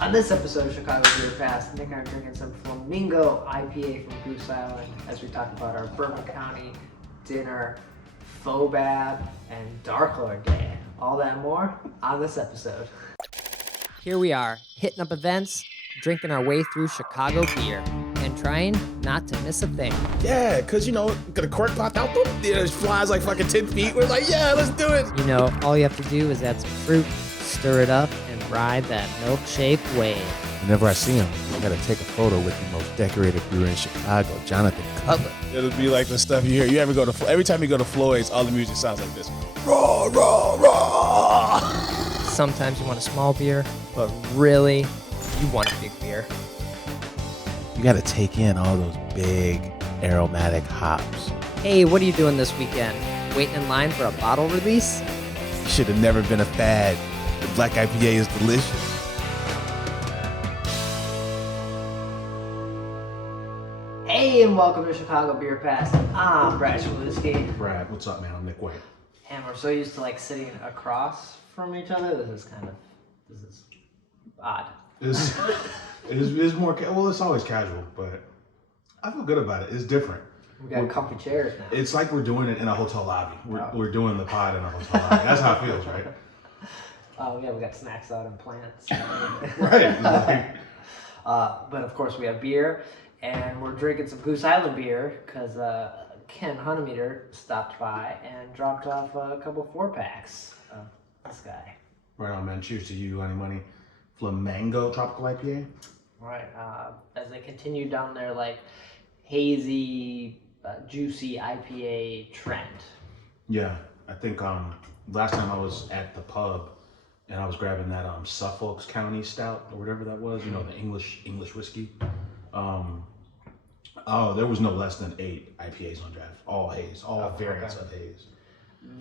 On this episode of Chicago Beer Pass, Nick and I are drinking some Flamango IPA from Goose Island as we talk about our Bourbon County dinner, FOBAB, and Dark Lord Day. All that and more on this episode. Here we are, hitting up events, drinking our way through Chicago beer, and trying not to miss a thing. Yeah, because, the cork popped out, it flies like fucking 10 feet. We're like, yeah, let's do it. All you have to do is add some fruit, stir it up, and ride that milkshake wave. Whenever I see him, I gotta take a photo with the most decorated brewer in Chicago, Jonathan Cutler. It'll be like the stuff you hear. Every time you go to Floyd's, all the music sounds like this. Raw, raw, raw. Sometimes you want a small beer, but really, you want a big beer. You gotta take in all those big aromatic hops. Hey, what are you doing this weekend? Waiting in line for a bottle release? Should have never been a fad. The black IPA is delicious. Hey, and welcome to Chicago Beer Pass. I'm Brad Chmielewski. Brad, what's up, man? I'm Nik White. And we're so used to sitting across from each other. This is odd. It's more, well, it's always casual, but I feel good about it. It's different. We got comfy chairs now. It's like we're doing it in a hotel lobby. We're doing the pod in a hotel lobby. That's how it feels, right? Oh, yeah, we got snacks out and plants. Right. But of course, we have beer, and we're drinking some Goose Island beer because Ken Honeymeter stopped by and dropped off a couple 4-packs of this guy. Right on, man. Cheers to you, Honey Money. Flamango Tropical IPA. Right. As they continue down their hazy, juicy IPA trend. Yeah, I think last time I was at the pub and I was grabbing that Suffolk County Stout or whatever that was, the English whiskey. There was no less than 8 IPAs on draft, all haze, all variants of haze.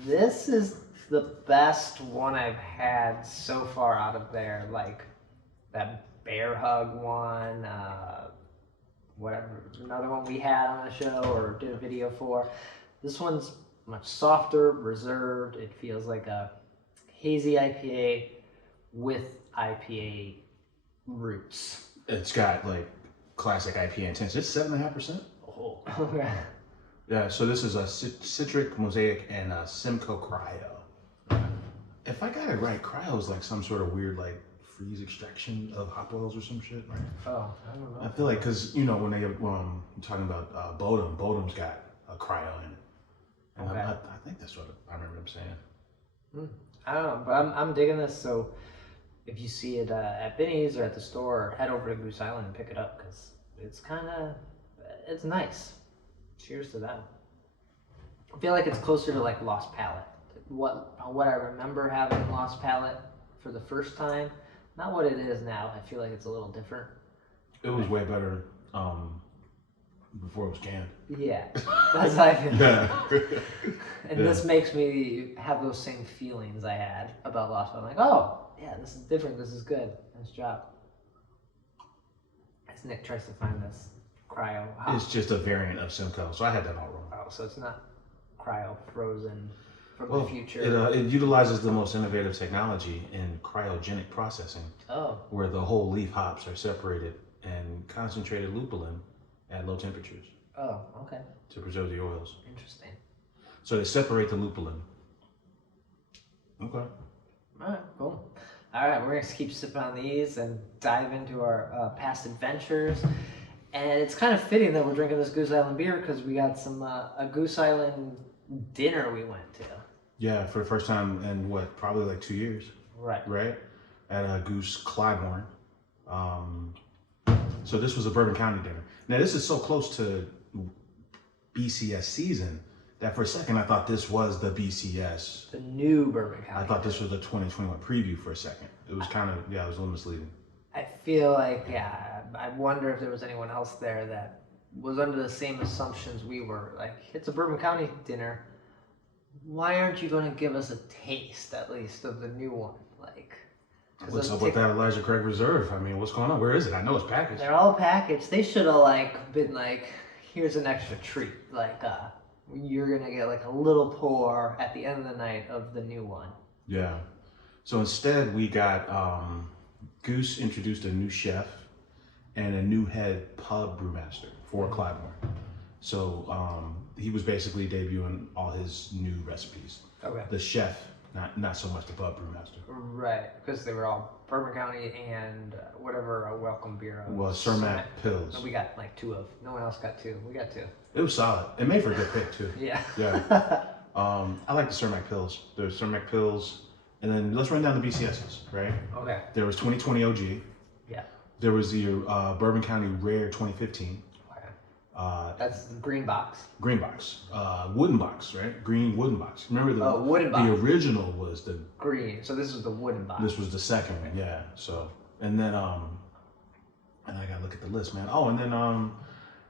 This is the best one I've had so far out of there, that Bear Hug one, whatever, another one we had on the show or did a video for. This one's much softer, reserved. It feels like a hazy IPA with IPA roots. It's got classic IPA intensity. It's 7.5%. Oh, okay. Yeah, so this is a Citric, Mosaic, and a Simcoe Cryo. If I got it right, cryo is some sort of weird freeze extraction of hop oils or some shit, right? Oh, I don't know. I feel because when they talking about Bodum's got a cryo in it, and Okay. I think that's what I remember them saying. I don't know, but I'm digging this. So if you see it at Binny's or at the store, head over to Goose Island and pick it up because it's nice. Cheers to that. I feel like it's closer to Lost Palate. What I remember having Lost Palate for the first time, not what it is now. I feel like it's a little different. It was way better before it was canned. Yeah, that's how I feel. Yeah. And this makes me have those same feelings I had about Lost Palate. Oh, yeah, this is different. This is good. Nice job. As Nick tries to find this cryo hop. It's just a variant of Simcoe, so I had that all wrong. Oh, so it's not cryo frozen from the future. It utilizes the most innovative technology in cryogenic processing, where the whole leaf hops are separated and concentrated lupulin at low temperatures. Oh, okay. To preserve the oils. Interesting. So they separate the lupulin. Okay. All right, cool. All right, we're going to keep sipping on these and dive into our past adventures. And it's kind of fitting that we're drinking this Goose Island beer because we got some a Goose Island dinner we went to. Yeah, for the first time in probably 2 years. Right. Right? At Goose Clybourne. So this was a Bourbon County dinner. Now this is so close to BCS season that for a second I thought this was the BCS. The new Bourbon County. I thought this was the 2021 preview for a second. It was it was a little misleading. I feel I wonder if there was anyone else there that was under the same assumptions we were. It's a Bourbon County dinner. Why aren't you going to give us a taste, at least, of the new one? What's up with that Elijah Craig Reserve? I mean, what's going on? Where is it? I know it's packaged. They're all packaged. They should have been here's an extra treat. You're going to get a little pour at the end of the night of the new one. Yeah. So instead we got Goose introduced a new chef and a new head pub brewmaster for Clydemore. So he was basically debuting all his new recipes. Okay. The chef, not so much the pub brewmaster. Right, because they were all Bourbon County and whatever a welcome beer. Well, Cermak Pils. No, we got like 2 of. No one else got 2. We got 2. It was solid. It made for a good pick too. Yeah. Yeah. I like the Cermak Pils. There's Cermak Pils, and then let's run down the BCSs, right? Okay. There was 2020 OG. Yeah. There was the Bourbon County Rare 2015. Okay. That's the green box. Green box. Wooden box, right? Green wooden box. Remember the wooden box. The original was the green. So this is the wooden box. This was the second one, yeah. So and then and I gotta look at the list, man. Oh, and then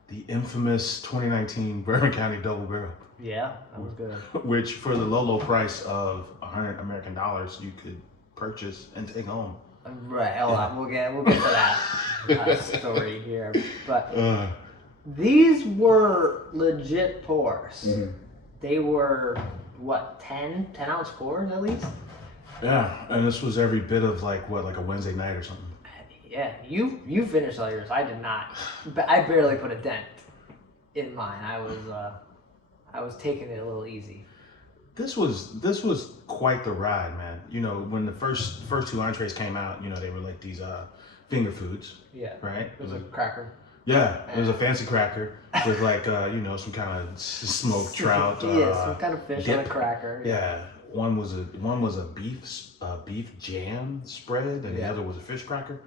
the infamous 2019 Bourbon County Double Barrel. Yeah, that was good. Which for the low price of $100 American you could purchase and take home. Right. Hold on. We'll get to that story here, but. These were legit pours. Mm-hmm. They were, what, 10-ounce pours at least? Yeah, and this was every bit of like a Wednesday night or something. Yeah, you finished all yours. I did not. But I barely put a dent in mine. I was taking it a little easy. This was quite the ride, man. You know, when the first 2 entrees came out, you know, they were like these finger foods. Yeah. Right? It was a cracker. Yeah, it was a fancy cracker with like you know, some kind of smoked trout. Yeah, some kind of fish on a cracker. Yeah, one was a beef jam spread, and the other was a fish cracker.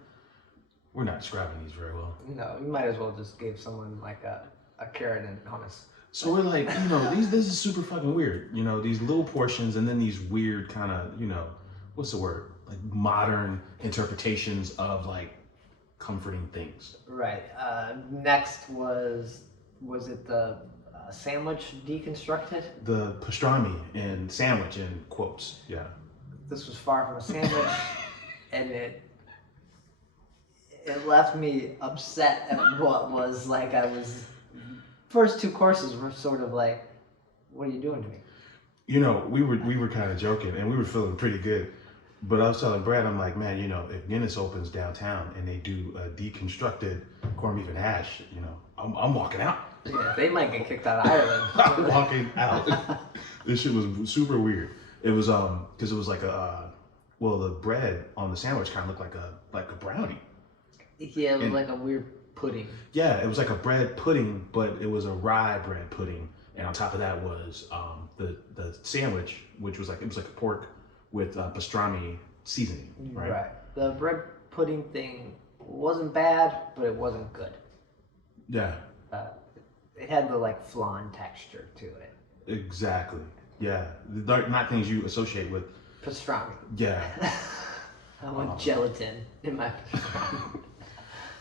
We're not describing these very well. No, you might as well just give someone like a carrot and hummus. So we're like, you know, this is super fucking weird. You know, these little portions, and then these weird kind of, you know, what's the word? Like modern interpretations of like comforting things. Right. Next was it the sandwich deconstructed? The pastrami and sandwich in quotes. Yeah. This was far from a sandwich, and it left me upset at what was like first 2 courses were sort of like, what are you doing to me? You know, we were kind of joking, and we were feeling pretty good. But I was telling Brad, I'm like, man, you know, if Guinness opens downtown and they do a deconstructed corned beef and hash, you know, I'm walking out. Yeah, they might get kicked out of Ireland. I'm walking out. This shit was super weird. It was because it was like the bread on the sandwich kind of looked like a brownie. Yeah, it was like a weird pudding. Yeah, it was like a bread pudding, but it was a rye bread pudding, and on top of that was the sandwich, which was like a pork with pastrami seasoning, right? Right. The bread pudding thing wasn't bad, but it wasn't good. Yeah. It had the like flan texture to it. Exactly. Yeah. Not things you associate with pastrami. Yeah. I want gelatin in my pastrami.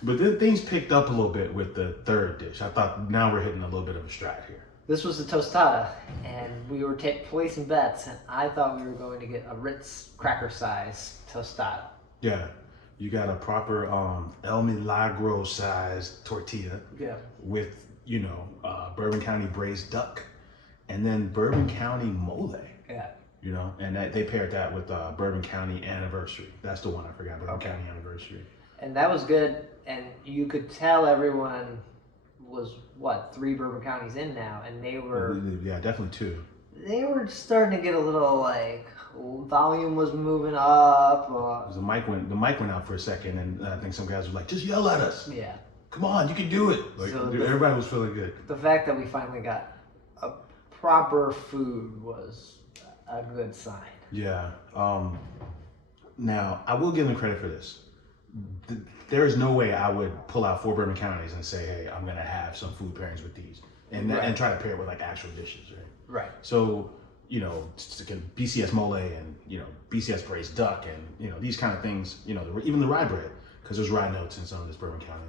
But then things picked up a little bit with the third dish. I thought now we're hitting a little bit of a stride here. This was the tostada, and we were placing bets, and I thought we were going to get a Ritz cracker size tostada. Yeah, you got a proper El Milagro size tortilla. Yeah. With, you know, Bourbon County braised duck, and then Bourbon County mole. Yeah. You know, and they paired that with Bourbon County Anniversary. That's the one I forgot, Bourbon County Anniversary. And that was good, and you could tell everyone was 3 Bourbon Counties in now, and they were definitely 2. They were starting to get a little like volume was moving up. The mic went out for a second, and I think some guys were like, "Just yell at us! Yeah, come on, you can do it!" Like so everybody was feeling good. The fact that we finally got a proper food was a good sign. Yeah. Now I will give them credit for this. There is no way I would pull out 4 Bourbon Counties and say, hey, I'm gonna have some food pairings with these, and try to pair it with like actual dishes, right? Right. So, you know, BCS mole and, you know, BCS braised duck and, you know, these kind of things, you know, even the rye bread, because there's rye notes in some of this Bourbon County.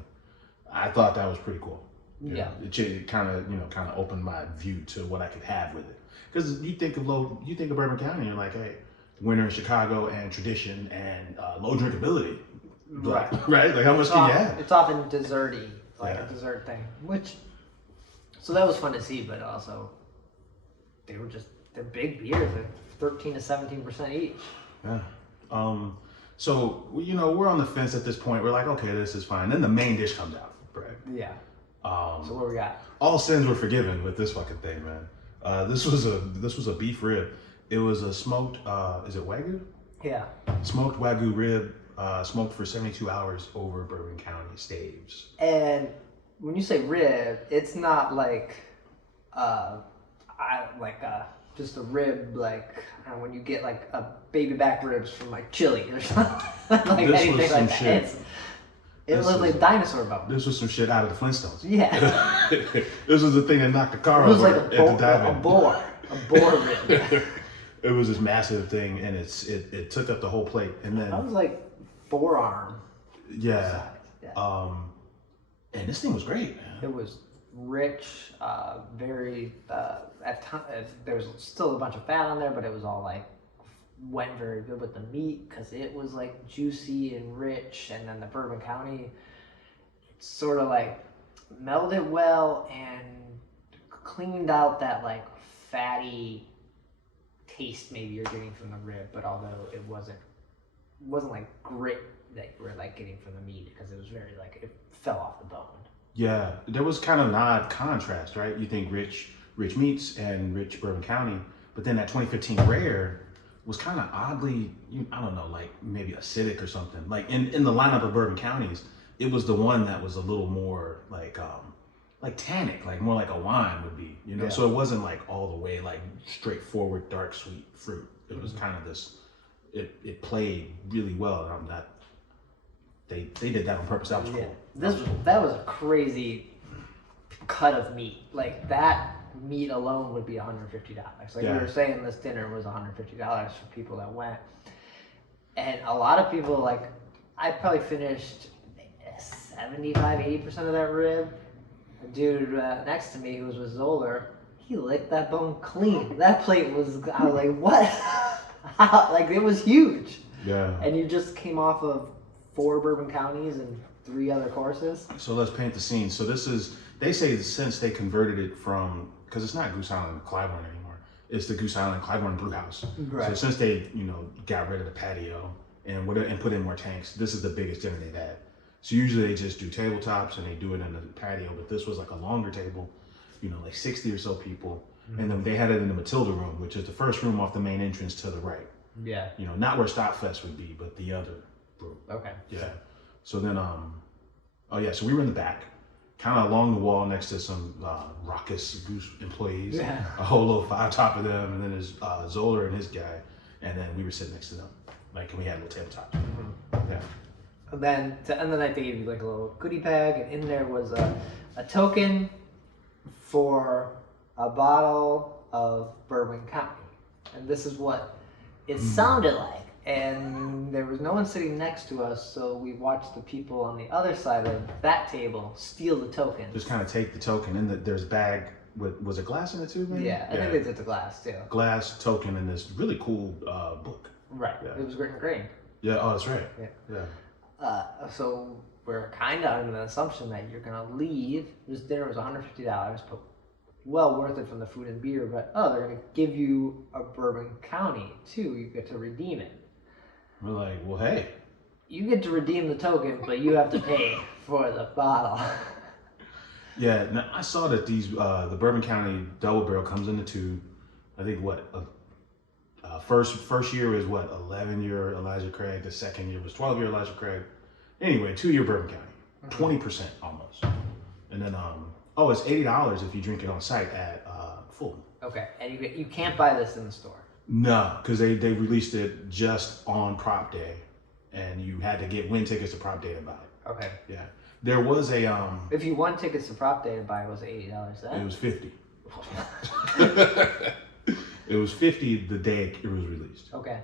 I thought that was pretty cool. Yeah. It kind of opened my view to what I could have with it. Because you think of Bourbon County, and you're like, hey, winter in Chicago and tradition and low drinkability. Right. Right? Like how much can you have? It's often desserty, like a dessert thing. So that was fun to see, but also they're big beers, like 13 to 17% each. Yeah. So, you know, we're on the fence at this point. We're like, okay, this is fine. Then the main dish comes out, Brad. Yeah. So what we got? All sins were forgiven with this fucking thing, man. This was a beef rib. It was a smoked, is it Wagyu? Yeah. Smoked Wagyu rib, smoked for 72 hours over Bourbon County staves. And when you say rib, it's not like, just a rib, like when you get like a baby back ribs from like Chili or something, like this anything was some like shit. that. It was like dinosaur bone. This was some shit out of the Flintstones. Yeah. This was the thing that knocked the car It was over like at the dive-in. a boar rib. It was this massive thing, and it took up the whole plate, and then That was like forearm. yeah. Yeah. And this thing was great, man. It was rich, very. At times there was still a bunch of fat on there, but it was all like went very good with the meat because it was like juicy and rich, and then the Bourbon County sort of like melded well and cleaned out that like fatty taste maybe you're getting from the rib, but although it wasn't like grit that you were like getting from the meat because it was very like it fell off the bone. Yeah, there was kind of an odd contrast, right? You think rich meats and rich Bourbon County, but then that 2015 rare was kind of oddly, I don't know, like maybe acidic or something. Like in the lineup of Bourbon Counties, it was the one that was a little more like tannic, like more like a wine would be, you know? Yeah. So it wasn't like all the way like straightforward dark sweet fruit. It was kind of this, it played really well. They did that on purpose. That was cool. That was a crazy cut of meat. Like that meat alone would be $150. Like Yeah. we were saying, this dinner was $150 for people that went, and a lot of people like I probably finished 75-80% of that rib. The dude next to me who was with Zoller, he licked that bone clean. That plate was, I was like, what? How? Like it was huge. Yeah. And you just came off of 4 Bourbon Counties and 3 other courses. So let's paint the scene. So this is, they say since they converted it from, because it's not Goose Island Clybourne anymore, it's the Goose Island Clybourne Brew House. Right. So since they, got rid of the patio and put in more tanks, this is the biggest dinner they've had. So usually they just do tabletops and they do it in the patio, but this was like a longer table, like 60 or so people. Mm-hmm. And then they had it in the Matilda room, which is the first room off the main entrance to the right. Yeah. Not where Stoutfest would be, but the other room. Okay. Yeah. So then, so we were in the back, kind of along the wall next to some raucous Goose employees. Yeah. A whole little 5-top of them, and then there's Zoller and his guy, and then we were sitting next to them, and we had a little tabletop. Mm-hmm. Yeah. And then to end the night, they gave you like a little goodie bag, and in there was a token for a bottle of Bourbon County, and this is what it sounded like. And there was no one sitting next to us, so we watched the people on the other side of that table steal the token. Just kind of take the token, and there's a bag with, was it glass in it too, maybe? Yeah, I think they did the glass too. Glass token in this really cool book. Right, Yeah. it was written green. Yeah, oh, that's right. Yeah. Yeah. So we're kind of under the assumption that you're gonna leave. This dinner was $150, but well worth it from the food and beer. But they're gonna give you a Bourbon County too. You get to redeem it. We're like, well, hey. You get to redeem the token, but you have to pay for the bottle. Yeah, now I saw that these the Bourbon County Double Barrel comes in the tube. I think first year was 11-year Elijah Craig. The second year was 12-year Elijah Craig. Anyway, 2-year Bourbon County, 20% almost. And then it's $80 if you drink it on site at Fulton. Okay, and you can't buy this in the store. No, because they released it just on Prop Day, and you had to win tickets to Prop Day to buy it. Okay. Yeah, there was a If you won tickets to Prop Day to buy, was it $80 then? It was 50. It was 50 the day it was released. Okay.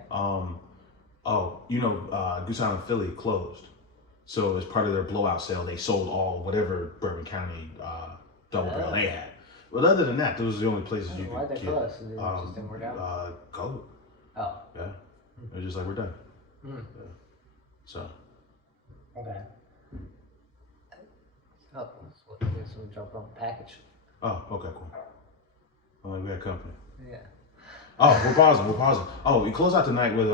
Goose Island Philly closed, so as part of their blowout sale, they sold all whatever Bourbon County double barrel they had. But other than that, those are the only places you could Why'd they get. close? It just didn't work out? COVID. Oh. Yeah. They're just like, we're done. Mm. Yeah. So. Okay. Oh, so we dropped off the package. Oh, okay, cool. I'm like, we had company. Yeah. Oh, we're pausing. Oh, we close out the night with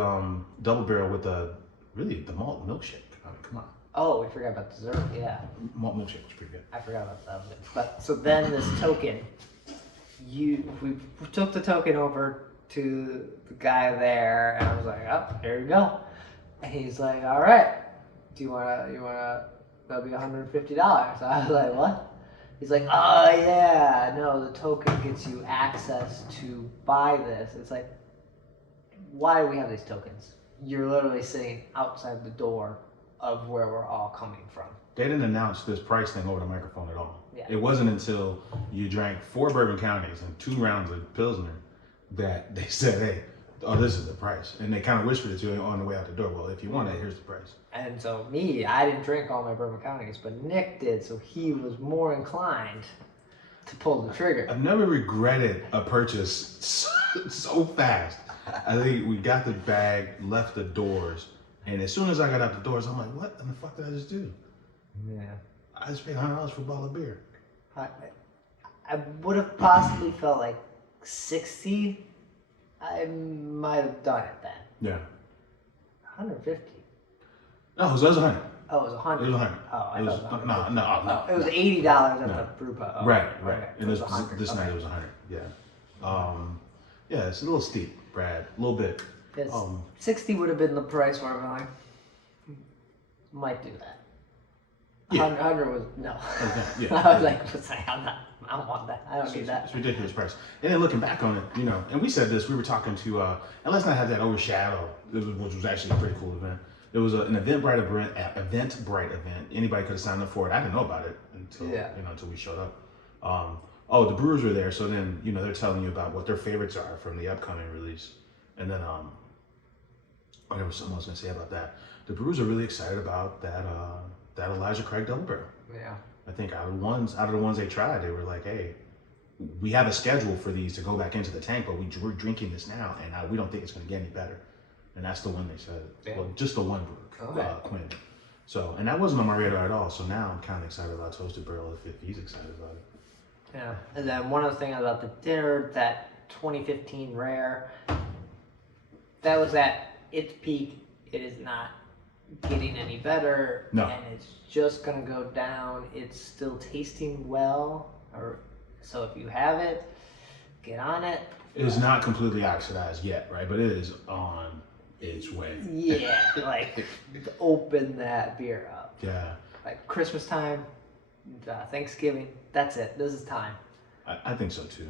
double barrel with a really the malt milkshake. I mean, come on. Oh, we forgot about dessert. Yeah. Malt milkshake was pretty good. I forgot about that. But so then this token, we took the token over to the guy there, and I was like, oh, here you go. And he's like, all right, you wanna, that'll be $150. I was like, what? He's like, oh yeah, no, the token gets you access to buy this. It's like, why do we have these tokens? You're literally sitting outside the door of where we're all coming from. They didn't announce this price thing over the microphone at all. Yeah. It wasn't until you drank 4 Bourbon Counties and 2 rounds of Pilsner that they said, hey, oh, this is the price. And they kind of whispered it to you on the way out the door. Well, if you want it, here's the price. And so I didn't drink all my Bourbon Counties, but Nik did, so he was more inclined to pull the trigger. I've never regretted a purchase so fast. I think we got the bag, left the doors, and as soon as I got out the doors, I'm like, what in the fuck did I just do? Yeah. I just paid $100 for a bottle of beer. I would have possibly felt like 60. I might have done it then. Yeah. 150. No, so it was 100. Oh, it was 100. It was 100. Oh, I it was, thought no. It was $80 at the brew pub. Right. Okay. And this night it was 100. Yeah. Yeah, it's a little steep, Brad. A little bit. 60 would have been the price where I'm like, might do that. Yeah. 100 was no. Okay, yeah. I was like, I don't want that. I don't need that. It's a ridiculous price. And then looking back on it, and we said this, we were talking to, and let's not have that overshadow, which was actually a pretty cool event. It was an Eventbrite event. Anybody could have signed up for it. I didn't know about it until we showed up. The brewers were there, so then they're telling you about what their favorites are from the upcoming release, and then there was something I was gonna say about that. The brewers are really excited about that Elijah Craig Double Barrel. Yeah. I think out of the ones they tried, they were like, hey, we have a schedule for these to go back into the tank, but we're drinking this now, and we don't think it's going to get any better. And that's the one they said. Yeah. Well, just the one brew, Quinn. So, and that wasn't on my radar at all. So now I'm kind of excited about Toasted Barrel if he's excited about it. Yeah. And then one other thing about the dinner, that 2015 rare, that was at its peak. It is not getting any better. No. And it's just going to go down. It's still tasting well. So if you have it, get on it. It is not completely oxidized yet, right? But it is on its way. Yeah, like open that beer up. Yeah. Like Christmas time, Thanksgiving, that's it. This is time. I think so too.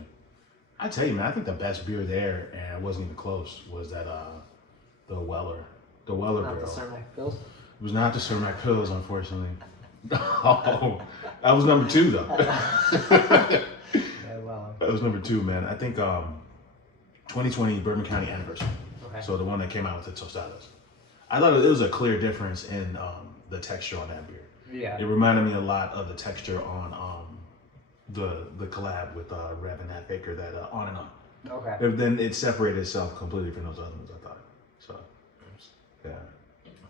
I tell you, man, I think the best beer there, and it wasn't even close, was that the Weller. The Weller Not barrel. the Cermak Pils. It was not the Cermak Pils, unfortunately. Oh, that was number 2 though. Yeah, well. That was number 2, man. I think 2020 Bourbon County Anniversary. Okay. So the one that came out with the Tostadas. I thought it was a clear difference in the texture on that beer. Yeah. It reminded me a lot of the texture on the collab with Rev and Half Acre, that On and On. Okay. And then it separated itself completely from those other ones, I thought. So, yeah.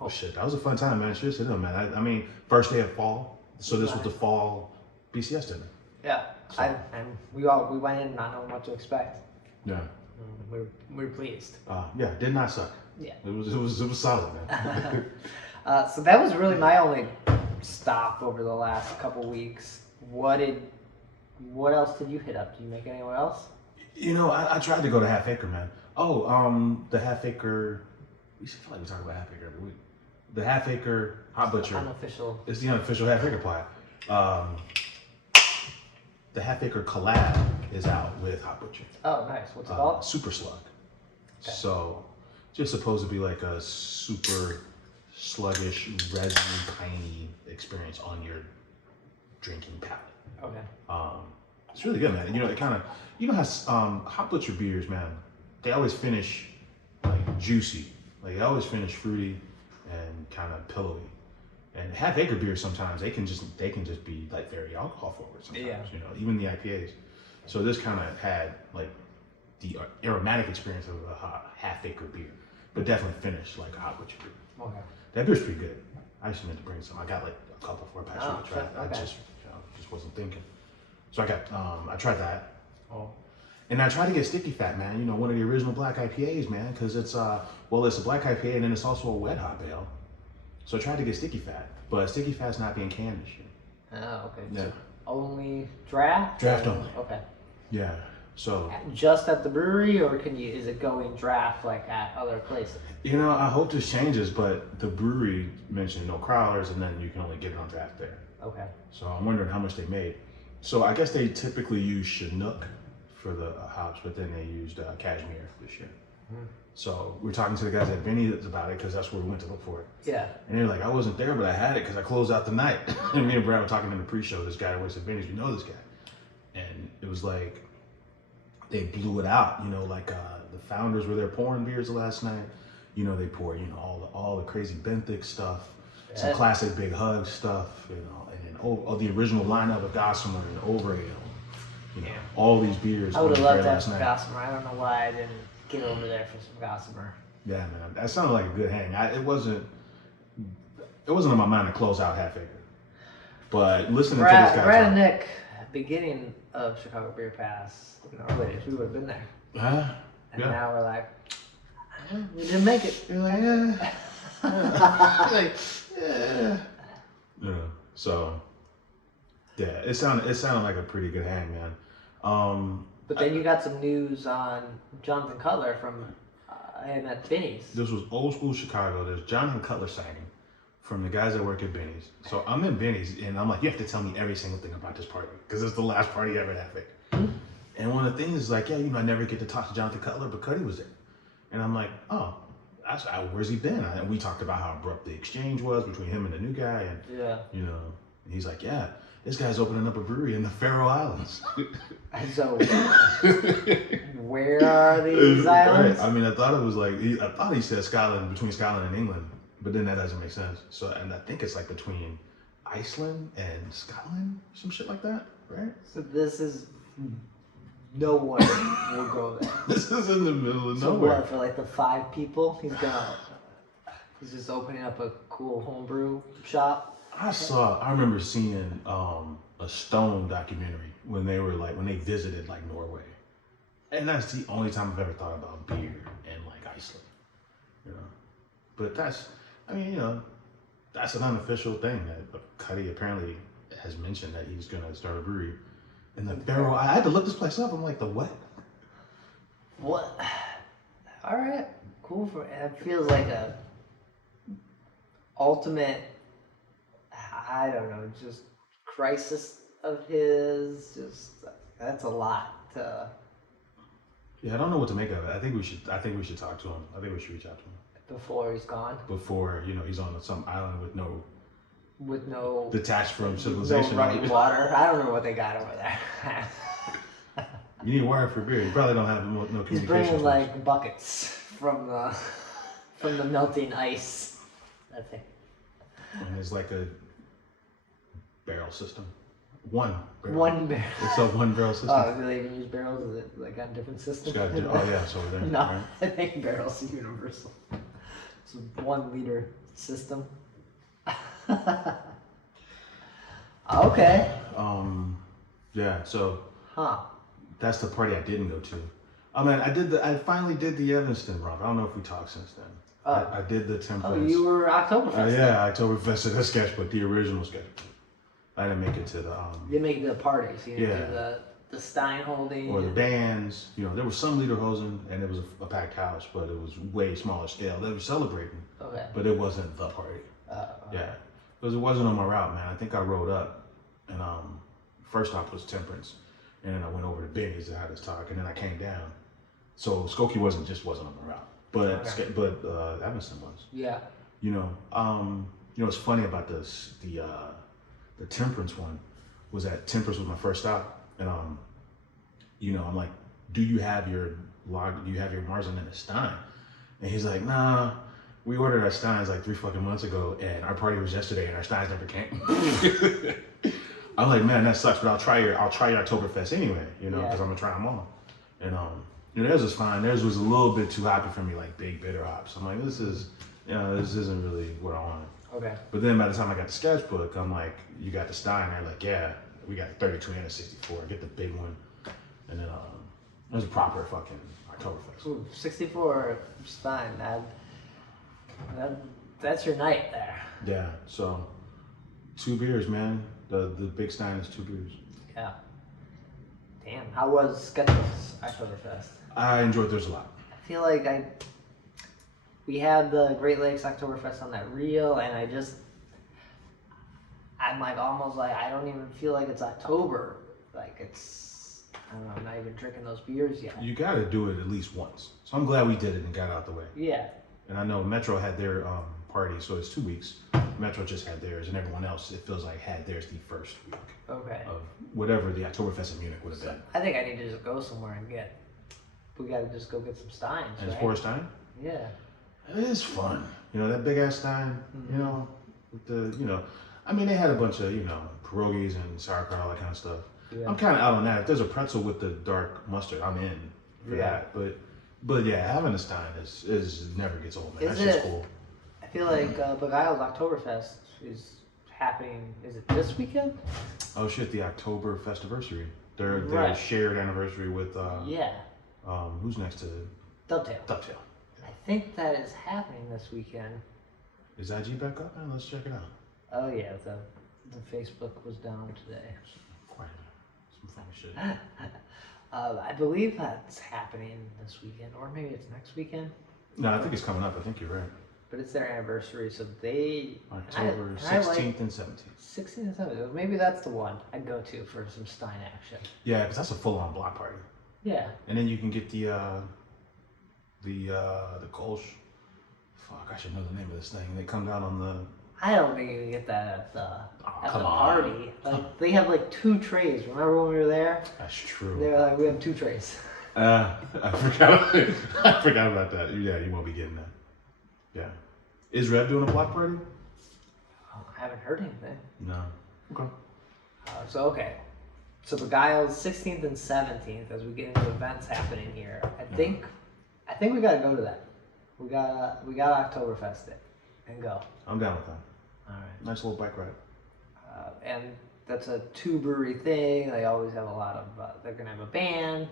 Oh shit, that was a fun time, man. Cheers to them, man. I mean, first day of fall, so this was the fall BCS dinner. Yeah. So. We went in not knowing what to expect. Yeah. We were pleased. Yeah, did not suck. Yeah. It was solid, man. So that was really my only stop over the last couple weeks. What else did you hit up? Did you make anyone else? I tried to go to Half Acre, man. The Half Acre. We feel like we talk about Half Acre every week. The Half Acre Hot Butcher. Unofficial. It's the unofficial Half Acre pie. The Half Acre collab is out with Hot Butcher. Oh, nice. What's it called? Super Slug. Okay. So, just supposed to be like a super sluggish, resiny, piney experience on your drinking palate. Okay. It's really good, man. It kind of, how Hot Butcher beers, man, they always finish like juicy. Like they always finish fruity and kind of pillowy. And Half Acre beers sometimes they can just be like very alcohol forward sometimes. Yeah. Even the IPAs. So this kind of had like the aromatic experience of a Half Acre beer, but definitely finished like a Hot Butcher beer. Okay. That beer's pretty good. I actually meant to bring some. I got like a couple 4-packs to try. Okay. I just wasn't thinking. So I tried that. Oh. And I tried to get Sticky Fat, man. One of the original black IPAs, man, because it's a black IPA and then it's also a wet hop ale. So I tried to get Sticky Fat, but Sticky Fat's not being canned this year. Oh, okay. Yeah. So only draft? Draft only. Okay. Yeah. So just at the brewery, or is it going draft like at other places? You know, I hope this changes, but the brewery mentioned no crowlers, and then you can only get it on draft there. Okay. So I'm wondering how much they made. So I guess they typically use Chinook for the hops, but then they used Cashmere this year. Mm-hmm. So we're talking to the guys at Benny's about it because that's where we went to look for it. Yeah. And they're like, I wasn't there, but I had it because I closed out the night. And me and Brad were talking in the pre-show. This guy that works at Benny's, we know this guy, and it was like they blew it out. You know, like the founders were there pouring beers last night. You know, they pour, you know, all the crazy benthic stuff, some classic Big Hug stuff, you know, and all the original lineup of Gossamer and Overale, you know, all these beers. I would have loved to have some Gossamer. I don't know why I didn't get over there for some Gossamer. Yeah, man, that sounded like a good hang. It wasn't on my mind to close out Half Acre, but listening to this guy, Brad and Nik, beginning of Chicago Beer Pass, in the early days, we would have been there. And now we're like, we didn't make it. You're like, yeah. Like, yeah. Yeah. So, yeah, it sounded like a pretty good hang, man. But then you got some news on Jonathan Cutler from him at Benny's. This was old school Chicago. There's Jonathan Cutler signing from the guys that work at Benny's. So I'm in Benny's, and I'm like, you have to tell me every single thing about this party because it's the last party ever at Half Acre. Mm-hmm. And one of the things is like, yeah, you know, I never get to talk to Jonathan Cutler, but Cuddy was there. And I'm like, oh, where's he been? And we talked about how abrupt the exchange was between him and the new guy. And, you know, and he's like, yeah, this guy's opening up a brewery in the Faroe Islands. So, where are these islands? Right. I mean, I thought it was like, I thought he said Scotland, between Scotland and England, but then that doesn't make sense. So, and I think it's like between Iceland and Scotland, some shit like that, right? So this is... No one will go there. This is in the middle of so nowhere. What, for like the 5 people, he's just opening up a cool homebrew shop. I remember seeing a Stone documentary when they visited like Norway, and that's the only time I've ever thought about beer and like Iceland, you know. But that's an unofficial thing that Cuddy apparently has mentioned that he's gonna start a brewery. And the Faroe, I had to look this place up. I'm like, the what? What? All right, cool. It feels like a ultimate, I don't know, just crisis of his. Just that's a lot to. Yeah, I don't know what to make of it. I think we should talk to him. I think we should reach out to him before he's gone. Before he's on some island with no detached from civilization. No running water. I don't know what they got over there. You need water for beer. You probably don't have no communication. He's bringing like buckets from the melting ice. That thing. And it's like a barrel system. One barrel. It's a one barrel system. Oh, do they even use barrels? Is it like on different systems? It's over there. No, right? I think barrels are universal. It's a 1 liter system. Okay. Yeah. So. Huh. That's the party I didn't go to. I mean, I finally did the Evanston run. I don't know if we talked since then. I did the Temperance. Oh, you were Oktoberfest. Yeah, Oktoberfest at the sketchbook, the original sketchbook. I didn't make it to the. You didn't make it to the party, so you didn't do the Stein holding. Or the bands. You know, there was some Lederhosen, and it was a packed house, but it was way smaller scale. They were celebrating. Okay. But it wasn't the party. Yeah. Because it wasn't on my route, man. I think I rode up, and first stop was Temperance, and then I went over to Benny's to have this talk, and then I came down. So Skokie wasn't on my route, but Evanston was. Yeah. You know, what's funny about this, the Temperance one was that Temperance was my first stop, and I'm like, do you have your Marzen and a Stein? And he's like, nah. We ordered our Steins like 3 fucking months ago, and our party was yesterday, and our Steins never came. I'm like, man, that sucks, but I'll try your Oktoberfest anyway, because I'm gonna try them all. And theirs was fine. Theirs was a little bit too hoppy for me, like big bitter hops. I'm like, this isn't really what I wanted. Okay. But then by the time I got the sketchbook, I'm like, you got the Stein. They're like, yeah, we got 32 and a 64. Get the big one, and then it was a proper fucking Oktoberfest. Ooh, 64 Stein, that's your night there. Yeah, so 2 beers, man. The big stein is 2 beers. Yeah. Damn, how was Sketchbooks Oktoberfest? I enjoyed theirs a lot. I feel like we had the Great Lakes Oktoberfest on that reel, and I'm like almost like I don't even feel like it's October. Like it's, I don't know, I'm not even drinking those beers yet. You got to do it at least once. So I'm glad we did it and got out the way. Yeah. And I know Metro had their party, so it's 2 weeks. Metro just had theirs, and everyone else, it feels like, had theirs the first week. Okay. Of whatever the Oktoberfest in Munich would have been. I think I need to just go somewhere and we got to just go get some steins, And right? for a stein? Yeah. It is fun. You know, that big ass stein, you know, with the, you know, I mean, they had a bunch of, you know, pierogies and sauerkraut, all that kind of stuff. Yeah. I'm kind of out on that. If there's a pretzel with the dark mustard, I'm in for that. But yeah, having a stein is never gets old, man. That's just cool. I feel like Beguile's Oktoberfest is happening, is it this weekend? Oh shit, the Oktoberfest anniversary. Their shared anniversary with, who's next to Dovetail. Dovetail. I think that is happening this weekend. Is IG back up, man? Let's check it out. Oh yeah, the Facebook was down today. Quite some funny shit. I believe that's happening this weekend, or maybe it's next weekend. No, I think it's coming up. I think you're right. But it's their anniversary, so they... October 16th and 17th. 16th and 17th. Maybe that's the one I'd go to for some stein action. Yeah, because that's a full-on block party. Yeah. And then you can get the Kolsch. Fuck, I should know the name of this thing. They come down on the... I don't think you can get that at the party. Like they have like 2 trays. Remember when we were there? That's true. They're like, we have 2 trays. I forgot about that. Yeah, you won't be getting that. Yeah. Is Rev doing a block party? Oh, I haven't heard anything. No. Okay. So Beguile's 16th and 17th as we get into events happening here. I think we gotta go to that. We got Oktoberfest it and go. I'm down with that. All right. Nice little bike ride. And that's a 2 brewery thing. They always have a lot of. They're gonna have a band.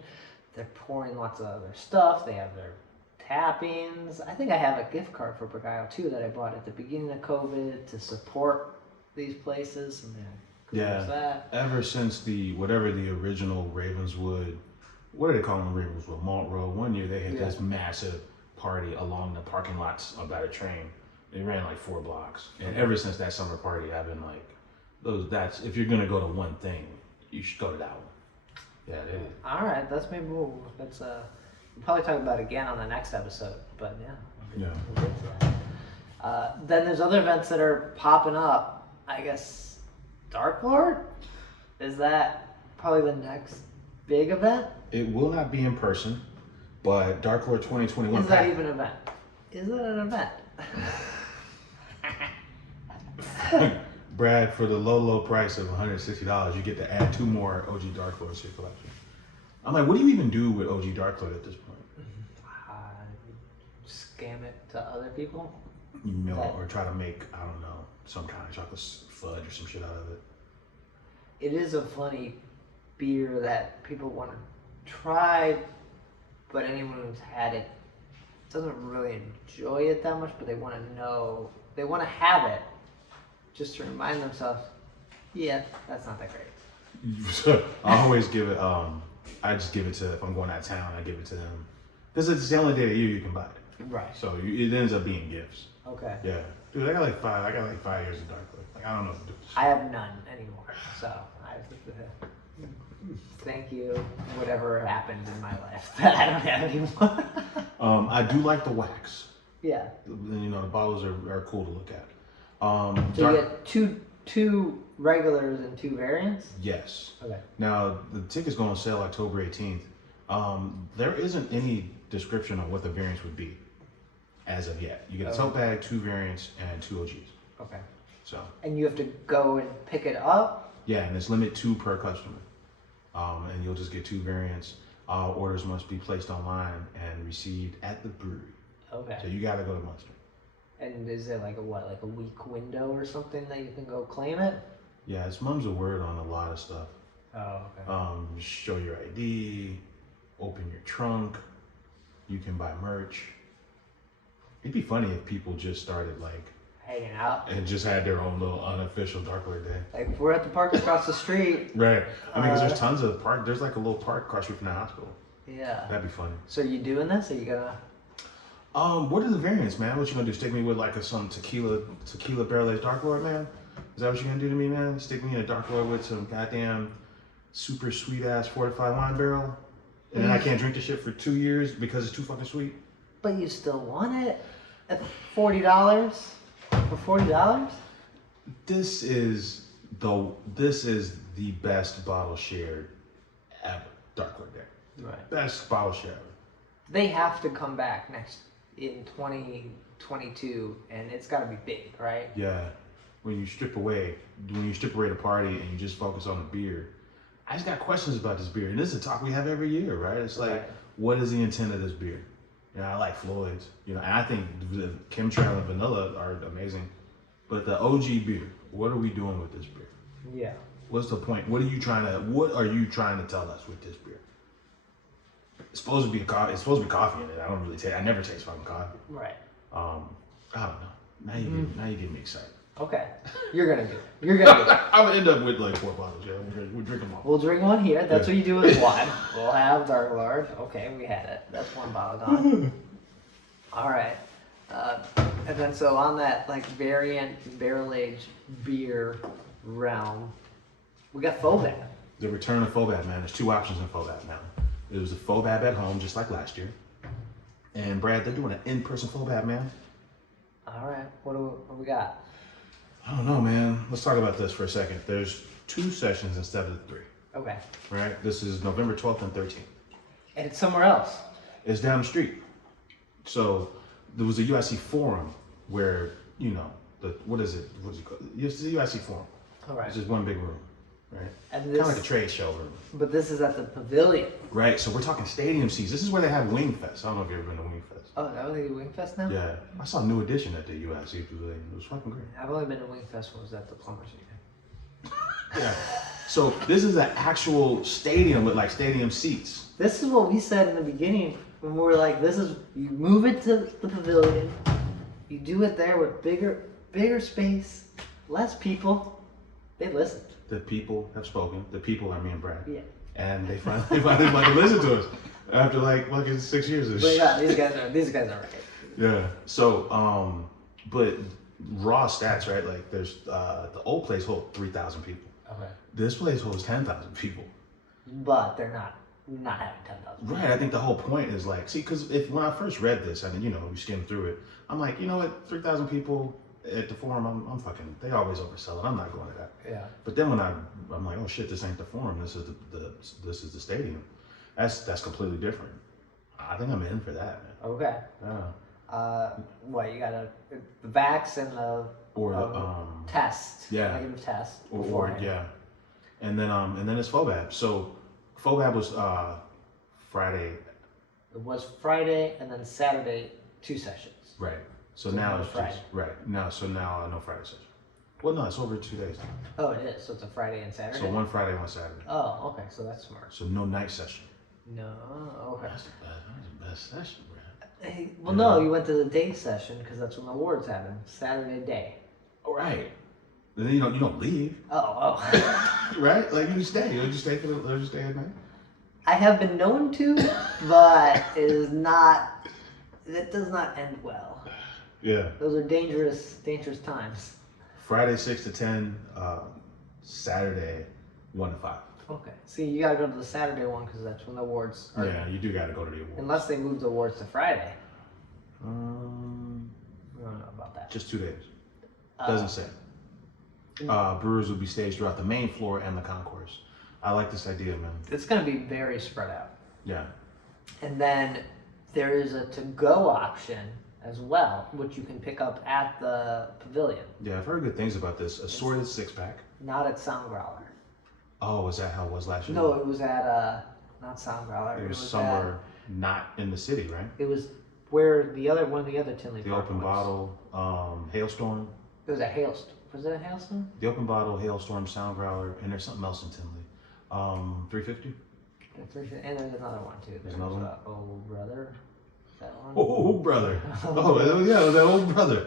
They're pouring lots of other stuff. They have their tappings. I think I have a gift card for Beguile too that I bought at the beginning of COVID to support these places. And that. Ever since the original Ravenswood, what do they call them? Ravenswood Malt Row. One year they had this massive party along the parking lots of that train. They ran like 4 blocks, and ever since that summer party, I've been like, that's if you're gonna go to one thing, you should go to that one. Yeah, it is. All right, we'll probably talk about it again on the next episode, but we'll get to that. Then there's other events that are popping up. I guess Dark Lord? Is that probably the next big event? It will not be in person, but Dark Lord 2021. Is that even an event? Is it an event? Brad, for the low price of $160, you get to add 2 more OG Dark Lords to your collection. I'm like, what do you even do with OG Dark Lord at this point? Scam it to other people? You know, or try to make, I don't know, some kind of chocolate fudge or some shit out of it. It is a funny beer that people want to try, but anyone who's had it doesn't really enjoy it that much, but they want to know, they want to have it just to remind themselves, that's not that great. I always give it, I just give it to, if I'm going out of town, I give it to them. Because it's the only day of the year you can buy it. Right. So it ends up being gifts. Okay. Yeah. Dude, I got like 5 years of Dark Lord. Like, I don't know what to do. I have none anymore, so thank you, whatever happened in my life that I don't have anymore. I do like the wax. Yeah. You know, the bottles are cool to look at. So you get two regulars and 2 variants? Yes. Okay. Now, the tickets go on sale October 18th. There isn't any description on what the variants would be as of yet. You get a tote bag, 2 variants, and 2 OGs. Okay. So. And you have to go and pick it up? Yeah, and it's limit 2 per customer. And you'll just get 2 variants. Orders must be placed online and received at the brewery. Okay. So you gotta go to Munster. And is it like a week window or something that you can go claim it? Yeah, it's mum's a word on a lot of stuff. Oh, okay. Show your ID, open your trunk, you can buy merch. It'd be funny if people just started like hanging out. And just had their own little unofficial Dark Lord day. Like, we're at the park across the street. Right. I mean, because there's tons of park. There's like a little park across the street from the hospital. Yeah. That'd be funny. So are you doing this? Or are you gonna? What are the variants, man? What you gonna do? Stick me with like some tequila barrel aged Dark Lord, man? Is that what you gonna do to me, man? Stick me in a Dark Lord with some goddamn super sweet ass fortified wine barrel, and then I can't drink the shit for 2 years because it's too fucking sweet. But you still want it at $40 for $40? This is the best bottle shared ever. Dark Lord Day. Right. Best bottle share ever. They have to come back in 2022, and it's got to be big, right? Yeah. When you strip away the party and you just focus on the beer. I just got questions about this beer, and this is a talk we have every year, right? It's like, what is the intent of this beer? You know, I like Floyd's, you know, and I think the chemtrail and vanilla are amazing, but the OG beer, what are we doing with this beer? Yeah. What's the point? What are you trying to tell us with this beer? It's supposed to be coffee in it. I never taste fucking coffee. Right. I don't know. Now you get me excited. Okay. You're gonna do it. I would end up with like 4 bottles. Yeah, we'll drink them all. We'll drink one here. That's what you do with wine. We'll have Dark Lord. Okay, we had it. That's one bottle gone. All right. And then so on that like variant barrel aged beer realm, we got FOBAB. The return of FOBAB, man. There's 2 options in FOBAB now. It was a FOBAB at home, just like last year. And Brad, they're doing an in-person FOBAB, man. All right. What do we got? I don't know, man. Let's talk about this for a second. There's 2 sessions instead of 3. Okay. Right? This is November 12th and 13th. And it's somewhere else. It's down the street. So there was a UIC forum where, you know, what is it called? It's the UIC forum. All right. It's just one big room, right? And Kind of like a trade show room. But this is at the pavilion. Right, so we're talking stadium seats. This is where they have Wingfest. I don't know if you've ever been to Wingfest. Oh, that was the Wingfest now? Yeah, I saw New Edition at the UIC pavilion. It was fucking great. I've only been to Wingfest when I was at the Plumbers Union. Yeah. So this is an actual stadium with like stadium seats. This is what we said in the beginning when we were like, you move it to the pavilion, you do it there with bigger space, less people. They listened. The people have spoken. The people are me and Brad. Yeah. And they finally fucking listened to us after like fucking 6 years of shit. Yeah, these guys are right. Yeah. So, but raw stats, right? Like there's the old place holds 3,000 people. Okay. This place holds 10,000 people. But they're not having 10,000. Right. I think the whole point is like, see, because when I first read this, I mean, you know, we skimmed through it. I'm like, you know what, 3,000 people at the forum, I'm fucking. They always oversell it. I'm not going to that. Yeah. But then when I'm like, oh shit, this ain't the forum. This is the stadium. That's completely different. I think I'm in for that, man. Okay. Yeah. What you got the vax and the test. Yeah. Negative test. Or yeah. And then it's FOBAB. So FOBAB was Friday. It was Friday and then Saturday 2 sessions. Right. So So now no it's Friday. just right now. So now no Friday session. Well, no, it's over 2 days. Oh, it is. So it's a Friday and Saturday. So one Friday, one Saturday. Oh, okay. So that's smart. So no night session. No. Okay. That's the best session, Brad. Hey, well, no, you went to the day session because that's when the awards happen. Saturday day. All right. Then you don't leave. Oh. Right? Like you just stay. You just stay at night. I have been known to, but it is not. It does not end well. Yeah. Those are dangerous times. Friday 6 to 10. Saturday 1 to 5. Okay. See, you gotta go to the Saturday one because that's when the awards are. Yeah, you do got to go to the awards. Unless they move the awards to Friday. Um, I don't know about that. just 2 days. Doesn't say. Brewers will be staged throughout the main floor and the concourse. I like this idea, man. It's gonna be very spread out. Yeah. And then there is a to-go option as well, which you can pick up at the pavilion. Yeah, I've heard good things about this. Assorted 6-pack. Not at Sound Growler. Oh, is that how it was last year? No, it was at not Sound Growler. It was somewhere not in the city, right? It was where one of the other Tinley The Park Open was. Bottle, Hailstorm. It was at Hailstorm. Was it a Hailstorm? The Open Bottle, Hailstorm, Sound Growler, and there's something else in Tinley. 350? And there's another one too. There's another one? Oh Brother. That one? Oh, brother. Oh, yeah, that old brother.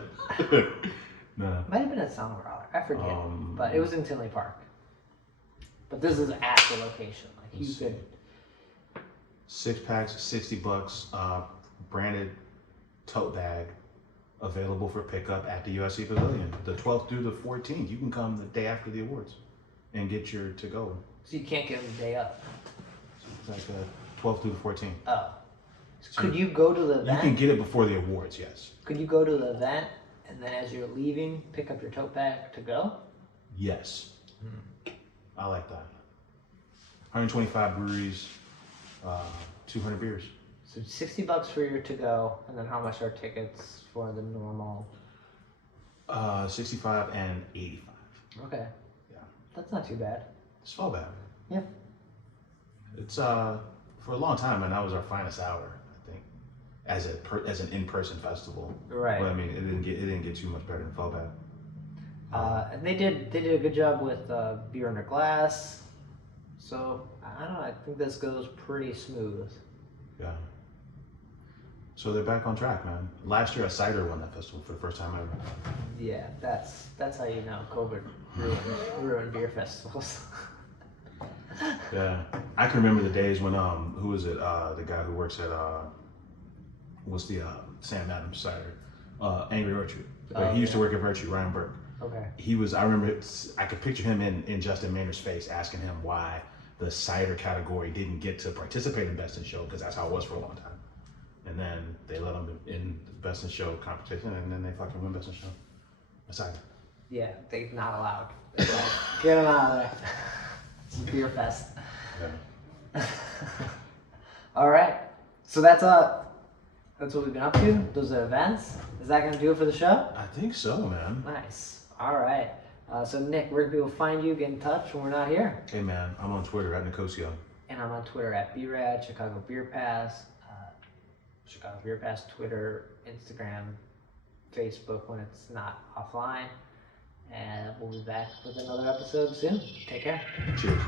No. Might have been at Summerall. I forget. But it was in Tinley Park. But this is at the location. Like you could. 6 packs, $60. Branded tote bag, available for pickup at the USC Pavilion, the 12th through the 14th. You can come the day after the awards, and get your to go. So you can't get them the day up. It's like 12th through the 14th. Oh. So could you go to the event? You can get it before the awards, yes. Could you go to the event and then as you're leaving, pick up your tote bag to go? Yes. I like that. 125 breweries, 200 beers. So $60 for your to go, and then how much are tickets for the normal? 65 and 85. Okay. Yeah. That's not too bad. It's FOBAB. Yeah. It's for a long time, and that was our finest hour, I think, as an in-person festival. Right. But I mean, it didn't get too much better than FOBAB. And they did a good job with beer under glass. So I don't know. I think this goes pretty smooth. Yeah. So they're back on track, man. Last year, a cider won that festival for the first time ever. Yeah, that's how you know COVID ruined beer festivals. Yeah, I can remember the days when who is it? The guy who works at what's the Sam Adams cider? Angry Orchard. He used to work at Virtue. Ryan Burke. Okay. He was. I remember. I could picture him in Justin Maynard's face, asking him why the cider category didn't get to participate in Best in Show, because that's how it was for a long time. And then they let him in the Best in Show competition, and then they fucking win Best in Show. A cider. Yeah, they're not allowed. They're like, get them out of there. It's a beer fest. Yeah. All right. So that's what we've been up to. Those are events. Is that gonna do it for the show? I think so, man. Nice. All right. So Nick, where can people find you? Get in touch when we're not here. Hey man, I'm on Twitter at Nicosio. And I'm on Twitter at BRAD, Chicago Beer Pass, Chicago Beer Pass, Twitter, Instagram, Facebook when it's not offline. And we'll be back with another episode soon. Take care. Cheers.